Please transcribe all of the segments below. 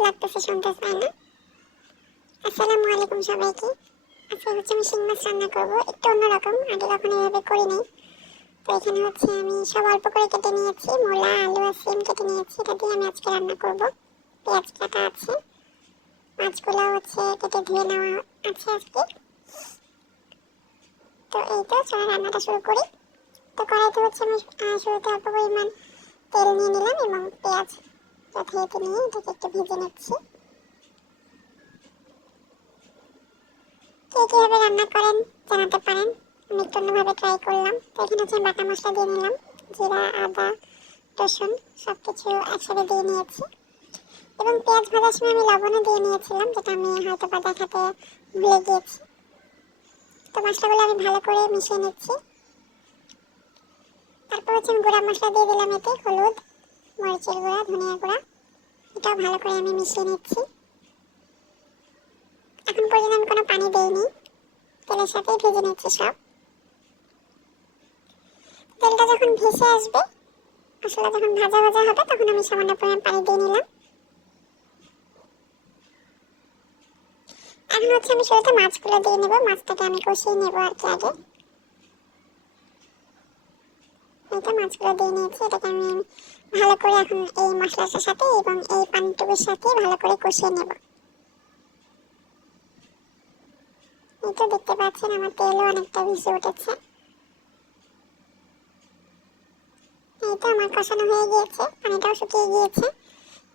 বলতেছে শুনতে চায় না? আসসালামু আলাইকুম সবাইকে। আজকে হচ্ছে আমি শিং মাছ রান্না করব। একটু অন্যরকম, আগে কখনো এভাবে করি নাই। তো এখানে হচ্ছে আমি সব অল্প করে কেটে নিয়েছি। মূলা, আলু আর সিম কেটে নিয়েছি। এটা দিয়ে আমি আজকে রান্না করব। পেঁয়াজ কাটা আছে। মাছগুলো হচ্ছে কেটে ধুয়ে নেওয়া আছে আজকে। তো এই তো, চলো রান্নাটা শুরু করি। তো কড়াইতে হচ্ছে আমি শুরুতে অল্প পরিমাণ তেল নিয়ে নিলাম এবং পেঁয়াজ যথারীতি নিয়ে এটাকে একটু ভেজে নিচ্ছি। কে কীভাবে রান্না করেন জানাতে পারেন। আমি একটু অন্যভাবে ট্রাই করলাম। তো এখানে হচ্ছে বাটা মশলা দিয়ে নিলাম। জিরা, আদা, রসুন সব কিছু একসাথে দিয়ে নিয়েছি। এবং পেঁয়াজ ভাজার সময় আমি লবণও দিয়ে নিয়েছিলাম, যেটা আমি হয়তো বা দেখাতে ভুলে গিয়েছি। তো মশলাগুলো আমি ভালো করে মিশিয়ে নিচ্ছি। তারপর হচ্ছে আমি গুঁড়া মশলা দিয়ে দিলাম এতে হলুদ মরিচের গুঁড়া, ধনিয়া গুঁড়া। এটাও ভালো করে আমি মিশিয়ে নিচ্ছি। এখন পর্যন্ত আমি কোনো পানি দেইনি। তেলের সাথেই ভেজে নিচ্ছি সব। তেলটা যখন ভেসে আসবে, মশলা যখন ভাজা ভাজা হবে, তখন আমি সামান্য পরিমাণ পানি দিয়ে নিলাম। এখন হচ্ছে আমি শুরুতে মাছগুলো দিয়ে নেব। মাছটাকে আমি কষিয়ে নেব আর কি আগে। এইটা মাছগুলো দিয়ে নিয়েছি। এটাকে আমি ভালো করে এখন এই মশলাটার সাথে এবং এই পানিটুকুর সাথে ভালো করে কষিয়ে নেব। এই তো দেখতে পাচ্ছেন আমার তেলও অনেকটা ভেসে উঠেছে। এই তো আমার কষানো হয়ে গিয়েছে, পানিটাও শুকিয়ে গিয়েছে।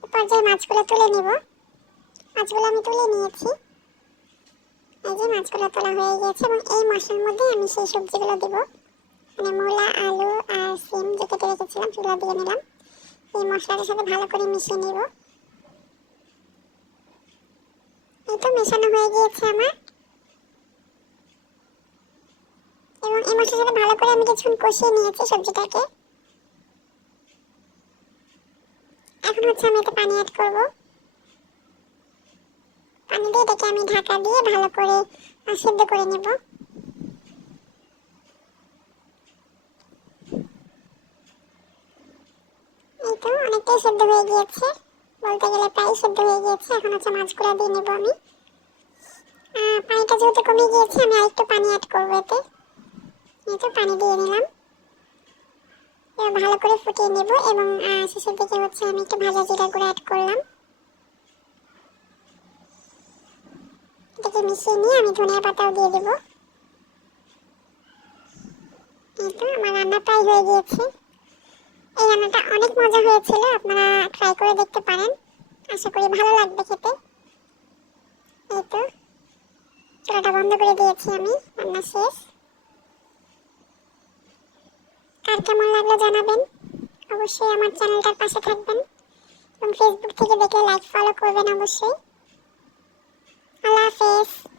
এ পর্যায়ে মাছগুলো তুলে নেব। মাছগুলো আমি তুলে নিয়েছি। এই যে মাছগুলো তোলা হয়ে গিয়েছে এবং এই মশলার মধ্যে আমি সেই সবজিগুলো দেবো। মানে মূলা, আলু আর সিম যে কেটে রেখেছিলাম সেগুলো দিয়ে নিলাম। এই মশলাটার সাথে ভালো করে মিশিয়ে নিব। এই তো মেশানো হয়ে গিয়েছে আমার। এবং এই মশলার সাথে ভালো করে আমি কিছুক্ষণ কষিয়ে নিয়েছি সবজিটাকে। এখন হচ্ছে আমি এতে পানি অ্যাড করব। পানি দিয়ে এটাকে আমি ঢাকা দিয়ে ভালো করে সেদ্ধ করে নেব এই তো অনেকটাই সেদ্ধ হয়ে গিয়েছে। বলতে গেলে প্রায় সেদ্ধ হয়ে গিয়েছে। এখন হচ্ছে মাছগুলো দিয়ে নেব আমি। পানিটা যেহেতু কমে গিয়েছে, আমি আরেকটু পানি অ্যাড করব এতে। এই তো পানি দিয়ে নিলাম। এবার ভালো করে ফুটিয়ে নেব এবং শেষের দিকে হচ্ছে আমি একটু ভাজা জিরা গুঁড়ো অ্যাড করলাম। এটাকে মিশিয়ে নিয়ে আমি ধনিয়া পাতাও দিয়ে দেবো। এই তো, আমার রান্না প্রায় হয়ে গিয়েছে। রান্নাটা অনেক মজা হয়েছিল, আপনারা ট্রাই করে দেখতে পারেন। আশা করি ভালো লাগবে খেতে। এই তো, চুলাটা বন্ধ করে দিয়েছি আমি, রান্না শেষ। কার কেমন লাগল জানাবেন। অবশ্যই আমার চ্যানেলটার পাশে থাকবেন। এবং ফেসবুক থেকে দেখে লাইক ফলো করবেন অবশ্যই। আল্লাহ হাফেজ।